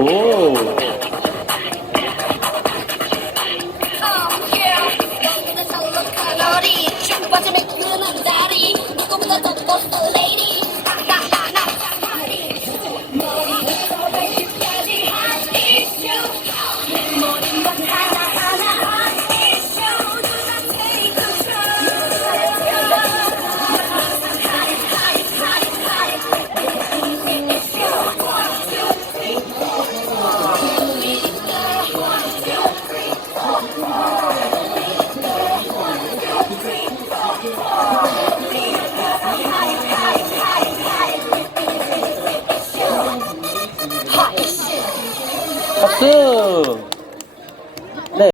Oh. 박수!